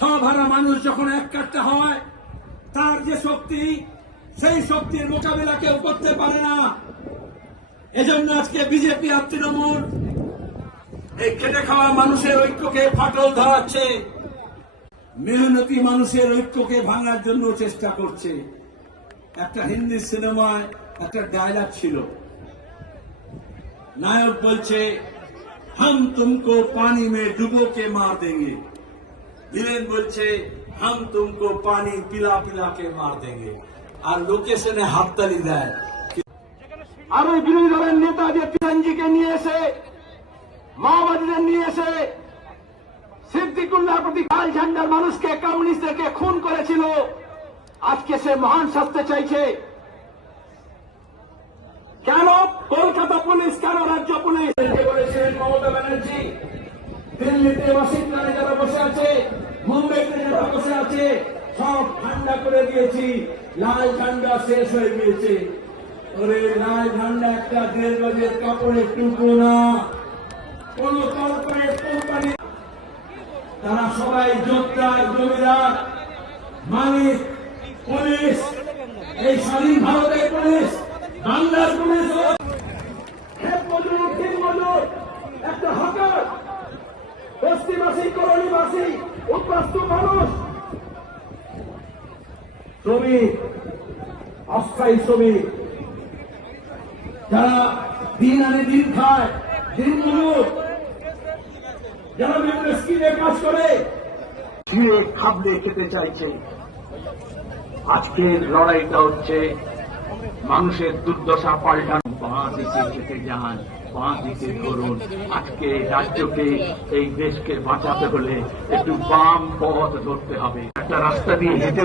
সব হারা মানুষ যখন এক কাটতে হয় তার যে শক্তি সেই শক্তির মোকাবিলা কেউ করতে পারে না এজন্য আজকে বিজেপি আর তৃণমূল এই খেটে খাওয়া মানুষের ঐক্যকে ফাটল ধরাচ্ছে মেহনতি মানুষের ঐক্যকে ভাঙার জন্য চেষ্টা করছে একটা হিন্দি সিনেমায় একটা ডায়লগ ছিল নায়ক বলছে हम तुमको पानी में डुबो के मार देंगे হিরেন বলছে হাম তুমি পানি পিলা পিলা কে মার দেঙ্গে আর লোকেশনে হাততালি দেয়। আর ওই বিরোধী দলের নেতা যে তিরঞ্জিকে নিয়ে এসে মাওবাদীদের নিয়ে এসে সিদ্দিকুল্লার প্রতি কাল ঝান্ডার মানুষকে কমিউনিস্টদেরকে খুন করেছিল আজকে সে মহান শাস্তে চাইছে। কেন? কলকাতা পুলিশ কেন রাজ্য পুলিশ? বলেছিলেন মমতা ব্যানার্জি দিল্লিতে বাসিন্দারা যারা বসে আছে। আছে? সব ঠান্ডা করে দিয়েছি। লাল ঠান্ডা শেষ হয়ে গিয়েছে। ওরে লাল ঠান্ডা একটা দেড় গজের কাপড়ের টুকরো না। কোন কর্পোরেট কোম্পানি তারা সবাই যোদ্ধার জমিদার, মালিক, পুলিশ, এই স্বাধীন ভারতের পুলিশ, বাংলার পুলিশ। একটা হকার। বস্তিবাসী কলোনিবাসী উদ্বাস্তু মানুষ। শ্রমিক, অস্থায়ী শ্রমিক, যারা দিন আনে দিন খায়, দিন মজুর, যারা বিভিন্ন স্কিমে কাজ করে। শুয়ে খাবলে খেতে চাইছে। আজকের লড়াইটা হচ্ছে মানুষের দুর্দশা পাল্টানো। বাঁ যেতে যান। বাঁ দিতে করুন আজকে রাজ্যকে, এই দেশকে বাঁচাতে হলে একটু বাম পথ ধরতে হবে। একটা রাস্তা দিয়ে হেঁটে